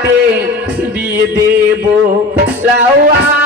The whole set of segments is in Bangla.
সাথে বিয়ে দেব। লাউয়ারি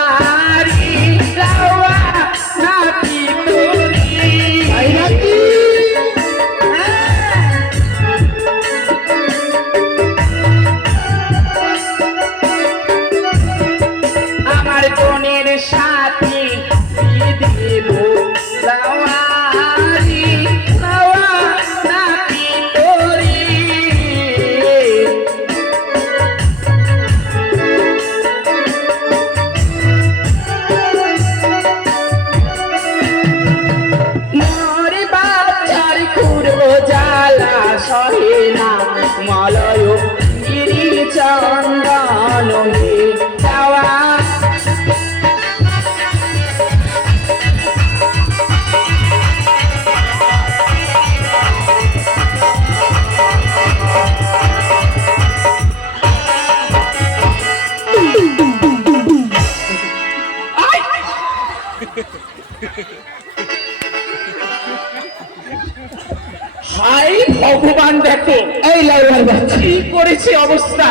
এই বাচ্চা কি করেছে অবস্থা?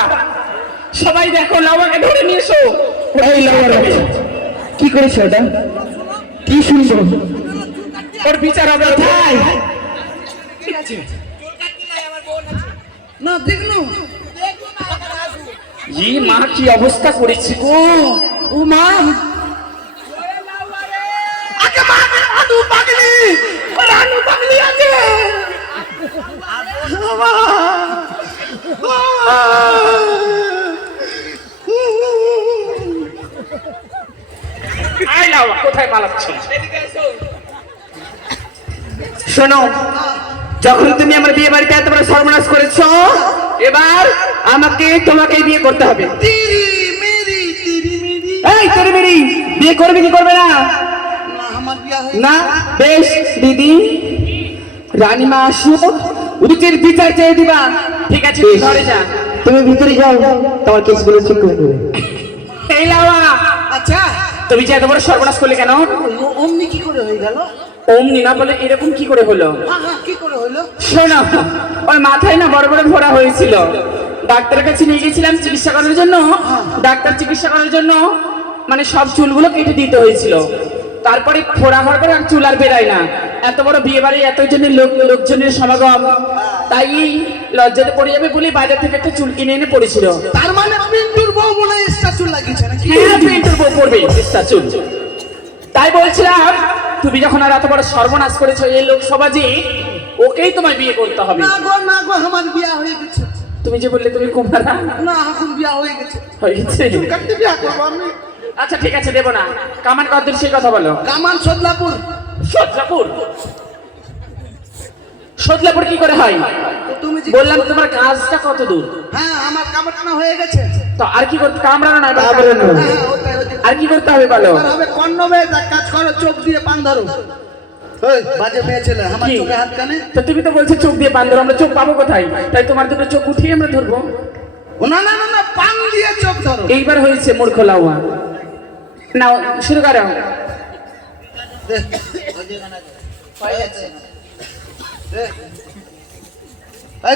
সবাই দেখো লাওয়াকে ধরে নিয়ে এসো। এই লাউয়ার বাচ্চা কি করেছে ওটা? কি শুনব? ওর বিচার হবে কোথায়? না দেখল ই মা কি অবস্থা করেছে গো? ও মা। আগে মা আনু পাগলি। ওর পাগলি আছে কোথায় পালাচ্ছ? শোনো যখন তুমি আমার বিয়ে বাড়িতে বড় সর্বনাশ করেছ এবার আমাকে তোমাকে বিয়ে করতে হবে। এই তোর মেরি বিয়ে করবে কি করবে না? না বেশ দিদি। রানীমা আসো উচিত বিচার চেয়ে দিবা। ঠিক আছে তুই ঘরে যা। তুমি ভিতরে যাও তোমার কেসগুলো ঠিক করে দেবে। এই লাওয়া আচ্ছা। তুমি যে এত বড় সর্বনাশ করলে কেন? অমনি কি করে হয়ে গেল? অমনি না বলে এরকম কি করে হলো? হ্যাঁ হ্যাঁ কি করে হইল শোনো ওর মাথায় না বড় বড় ফোড়া হয়েছিল। ডাক্তারের কাছে নিয়ে গেছিলাম চিকিৎসা করার জন্য। ডাক্তার চিকিৎসা করার জন্য মানে সব চুলগুলো কেটে দিতে হয়েছিল। তারপরে ফোড়া হওয়ার পরে আর চুল আর বেরায় না। এত বড় বিয়ে বাড়ি এত জনের লোক লোকজনের সমাগম। তাই লজ্জাতে পড়ে যাবে বলে বাজার থেকে একটা চুল কিনে এনে পড়েছিল। তার মানে পিন্টুর বউ মনে হয় স্ট্যাচু লাগিয়েছে নাকি? হ্যাঁ প্রিন্টের বউ পড়বে চেষ্টা চুল। তাই বলছিলাম তুমি যখন আর এত বড় সর্বনাশ করেছ এই লোক সমাজে ওকেই তোমায় বিয়ে করতে হবে। না গো না গো আমার বিয়া হয়ে গেছে। তুমি যে বললে তুমি কুমারা না এখন বিয়া হয়ে গেছে। হয়েছে কাটতে বিয়া করব আমি। আচ্ছা ঠিক আছে দেবো না। কামান কদ্দূর সেই কথা বলো। কামান সদলাপুর। সদলাপুর? সদলাপুর কি করে হয়? তুমি বললাম তোমার কাজটা কত দূর? হ্যাঁ আমার কামড়ানো হয়ে গেছে। তো আর কি করতে কামড়ানো এবার কামড়ানো। হ্যাঁ ওটাই আর কি করতে হবে বলো? হবে কন্নবে এক কাজ করো চোখ দিয়ে পান ধরো। ওই বাজে মেয়ে ছেলে আমার চোখে হাত কানে? তো তুমি তো বলছো চোখ দিয়ে বান্ধব আমরা চোখ পাবো কোথায়? তাই তোমার দুটো চোখ উঠিয়ে আমরা ধরবো। না না না না পান দিয়ে চোখ ধরো। এইবার হয়েছে মূর্খ লাউয়া। নাও শুরু করো।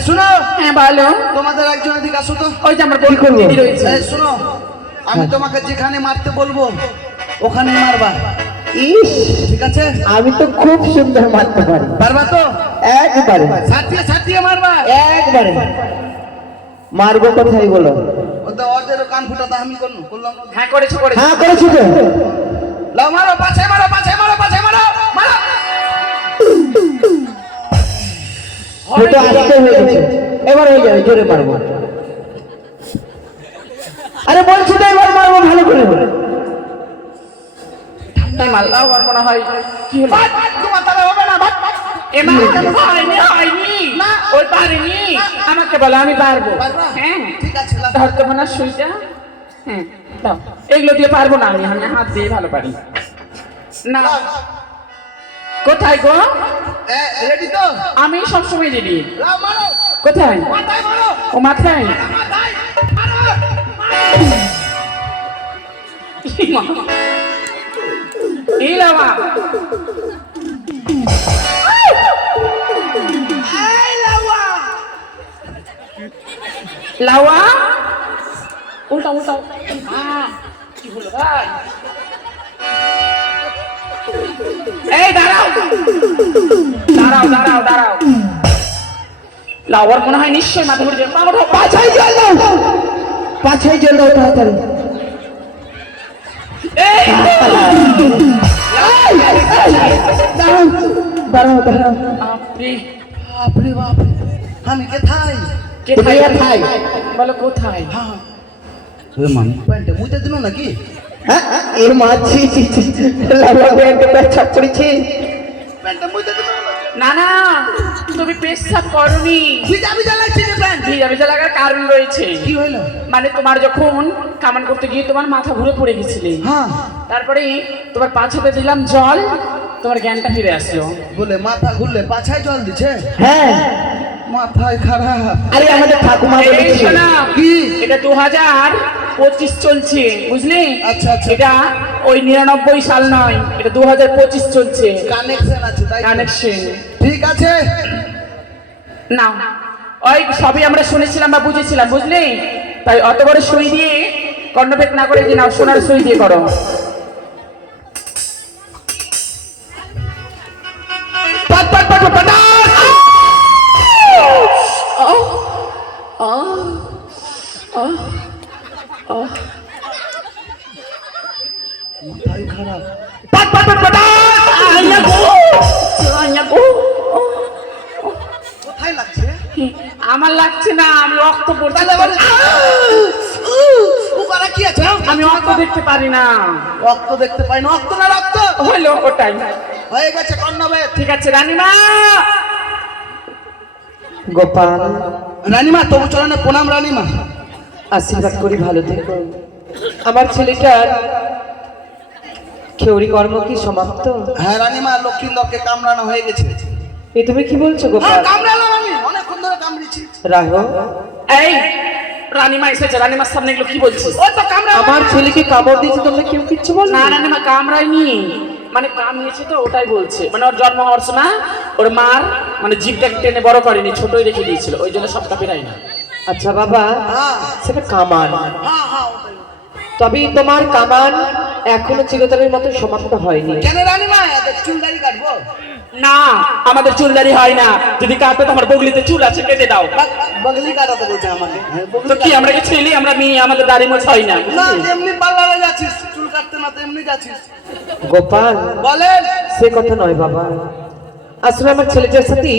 শুনো। হ্যাঁ ভালো তোমাদের একজন এদিকে আসো তো। ওই যে আমার বোন করব? দিদি রয়েছে। এই শুনো। আমি তোমাকে যেখানে মারতে বলব ওখানে মারবা। ইস ঠিক আছে? আমি তো খুব সুন্দর মারতে পারি। পারবা তো? একবারে। মারবা। একবারে। মারবো কোথায় বলো? ও তো কান ফুটাতে আমি করলাম করলাম হ্যাঁ করেছ করেছ। হ্যাঁ করেছি তো। লাও মারো পাছে মারো পাছে মারো পাছে মারো মারো। দুটো আসতে হয়ে গেছে। এবার হয়ে যাবে জোরে পারব আরে বলছি তো এবার মারবো ভালো করে। ঠান্ডায় মারলাও আর মনে হয়। কি হলো? তোমার দ্বারা হবে না বাদ, বাদ। এমা হয়নি হয়নি ওই পারিনি। আমাকে বলো আমি পারব? হ্যাঁ। ঠিক আছে লাও। না সুইটা হ্যাঁ এগুলো দিয়ে পারব না আমি আমি হাত দিয়ে ভালো পারি। না। কোথায় গো? রেডি তো? আমি সবসময় রেডি। কোথায়? ও মাথায়? মাথায় লাউয়া উল্টা উল্টা কি হলো ভাই এই দাঁড়াও দাঁড়াও দাঁড়াও দাঁড়াও লাওয়ার মনে হয় নিশ্চয়ই মাথা ঘুরে যাবে মাথা পাছাই জল দাও পাছাই জল দাও তাড়াতাড়ি এই দাঁড়াও দাঁড়াও আপনি বাপরে বাপ আমি কোথায় বলো কোথায়? হ্যাঁ। প্যান্টে মুইতে দিল নাকি? হ্যাঁ? এর মাঝি লাগা ব্যান্ডে পেছা পড়েছে প্যান্টে মুইতে দিল না না তুমি পেশাব করনি। ভিজা ভিজা লাগছে যে প্যান্ট ভিজা ভিজা লাগার কারণ রয়েছে। কি হইল? মানে তোমার যখন কামান করতে গিয়ে তোমার মাথা ঘুরে পড়ে গেছিলে হ্যাঁ। তারপরে তোমার পা ছুতে দিলাম জল তোমার জ্ঞানটা ফিরে আসলো। বলে মাথা ঘুরলে পাছায় জল দিছে? হ্যাঁ। মাথায় খারাপ আরে আমাদের ঠাকুমা বলেছে শোনা, কি? এটা দু হাজার পঁচিশ চলছে বুঝলি? আচ্ছা, আচ্ছা। এটা ওই নিরানব্বই সাল নয় এটা দু হাজার পঁচিশ চলছে। কানেকশন আছে তাই কানেকশন ঠিক আছে। না ওই সবই আমরা শুনেছিলাম বা বুঝেছিলাম বুঝলি? তাই অত বড় সই দিয়ে কর্ণভেদ না করে যে নাও সোনার সই দিয়ে করো। আমার লাগছে না আমি রক্ত পড়ছে কি আছে আমি রক্ত দেখতে পারি না। রক্ত দেখতে পাই না রক্ত না রক্ত? হলো ওটাই। হয়ে গেছে ঠিক আছে রানীমা। গোপাল। রানীমা তবু চরণে প্রণাম রানীমা। আশীর্বাদ করি ভালো থেকো। আমার ছেলেটার খেউরি কর্ম কি সমাপ্ত? হ্যাঁ রানীমা লক্ষ্মীন্দরকে কামড়ানো হয়ে গেছে। এ তুমি কি বলছো হ্যাঁ গোপাল কামড়ালাম আমি অনেকক্ষণ রাহ এই রানীমা এসেছে রানীমার সামনে এগুলো কি বলছিস? ও তো কামড়া আমার ছেলেকে কামড় দিয়েছে তোমরা কেউ কিচ্ছু বল না রানীমা কামড়ায়নি। মানে কামড়িয়েছে তো ওটাই বলছে। মানে ওর জন্ম হওয়ার সময় ওর মার মানে জীবটাকে টেনে বড় করেনি ছোটই রেখে দিয়েছিল ওই জন্য সবটা পেরাই না। আচ্ছা বাবা হ্যাঁ। সেটা কামার হ্যাঁ হ্যাঁ ওটাই। তবে তোমার কামান এখনও চিরতরের মতো সমাপ্ত হয়নি। কেন রানীমা এত চুল দাড়ি কাটবো? না আমাদের চুলদারি হয় না। যদি কাটবে তো আমার বগলিতে চুল আছে কেটে দাও। বগলি কাটাতে বলছে আমাকে। হ্যাঁ, তো কি আমরা কি ছেলে? আমরা মেয়ে আমাদের দাড়ি মোছ হয় না। না এমনি পার্লারে যাচ্ছিস। চুল কাটতে না তো এমনি যাচ্ছিস। গোপাল বলেন। সে কথা নয় বাবা। আসলে আমার ছেলেটার সাথে